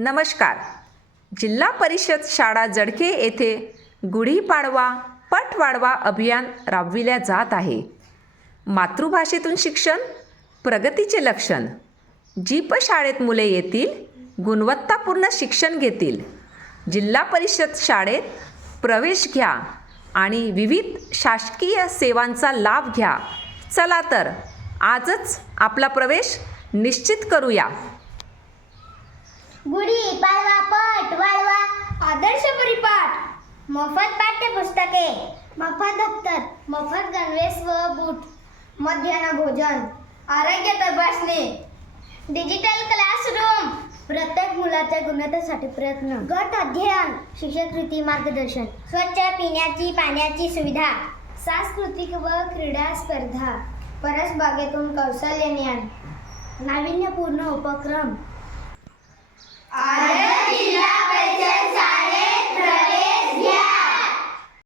नमस्कार. जिल्हा परिषद शाळा जडके येथे गुढीपाडवा पट वाढवा अभियान राबविल्या जात आहे. मातृभाषेतून शिक्षण प्रगतीचे लक्षण. जीप शाळेत मुले येतील, गुणवत्तापूर्ण शिक्षण घेतील. जिल्हा परिषद शाळेत प्रवेश घ्या आणि विविध शासकीय सेवांचा लाभ घ्या. चला तर आजच आपला प्रवेश निश्चित करूया. गुढी पाडवा पट वाढवा आदर्श परिपाठ, मोफत पाठ्यपुस्तके, मोफत दप्तर, मोफत गणवेश व बूट, मध्यान्ह भोजन, आरोग्य तपासणी, डिजिटल क्लासरूम, प्रत्येक मुलाच्या गुणवत्तेसाठी प्रयत्न, गट अध्ययन, शिक्षक मार्गदर्शन, स्वच्छ पिण्याची पाण्याची सुविधा, सांस्कृतिक व क्रीडा स्पर्धा, परसबागेतून कौशल्य ज्ञान, नाविन्यपूर्ण उपक्रम,